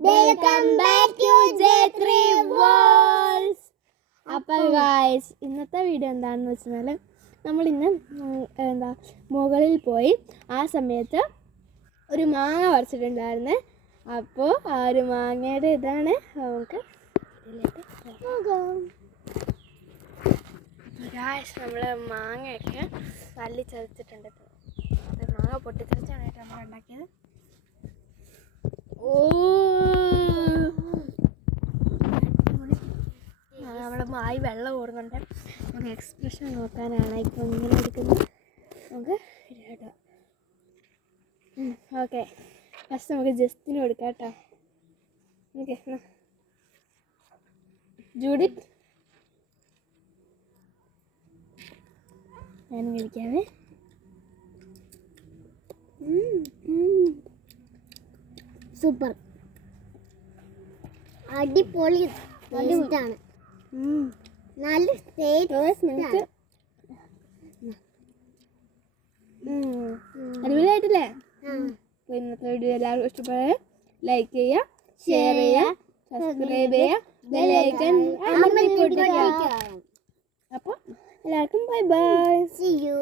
Welcome back to J3 worlds. അപ്പോൾ guys, ഇന്നത്തെ video എന്താണെന്ന് വെച്ചാൽ നമ്മൾ ഇന്ന് മുകളിൽ പോയി ആ സമയത്ത് ഒരു മാങ്ങ പറിച്ചിട്ടുണ്ടായിരുന്നു. അപ്പോൾ ആ ഒരു മാങ്ങയുടെ ഇതാണ് നമുക്ക് ഗായ്സ്. നമ്മൾ മാങ്ങയൊക്കെ തല്ലി ചതച്ചിട്ടുണ്ട്. മാങ്ങ പൊട്ടിച്ചതച്ചാണ് നമ്മൾ ഉണ്ടാക്കിയത്. നമ്മുടെ വായി വെള്ളം ഓടുന്നുണ്ട്. നമുക്ക് എക്സ്പ്രഷൻ നോക്കാനാണ് ഇപ്പോൾ ഇങ്ങനെ എടുക്കുന്നത്. നമുക്ക് ഇടാം. ഓക്കെ, ഫസ്റ്റ് നമുക്ക് ജസ്റ്റിന് കൊടുക്കാം കേട്ടോ. ഓക്കെ, ജൂഡിറ്റ് ഞാൻ കഴിക്കാവേ. സൂപ്പർ, അടിപൊളി ടേസ്റ്റാണ്. നല്ല അടിപൊളിയായിട്ടില്ലേ? ഇന്നത്തെ വീഡിയോ എല്ലാവർക്കും ഇഷ്ടപ്പെടാൻ ലൈക്ക് ചെയ്യുക, ഷെയർ ചെയ്യുക, സബ്സ്ക്രൈബ് ചെയ്യുക, ബെല്ലൈക്കൺ അമർത്തി കൊടുക്കുക. അപ്പോൾ എല്ലാവർക്കും ബൈ ബൈ, see you.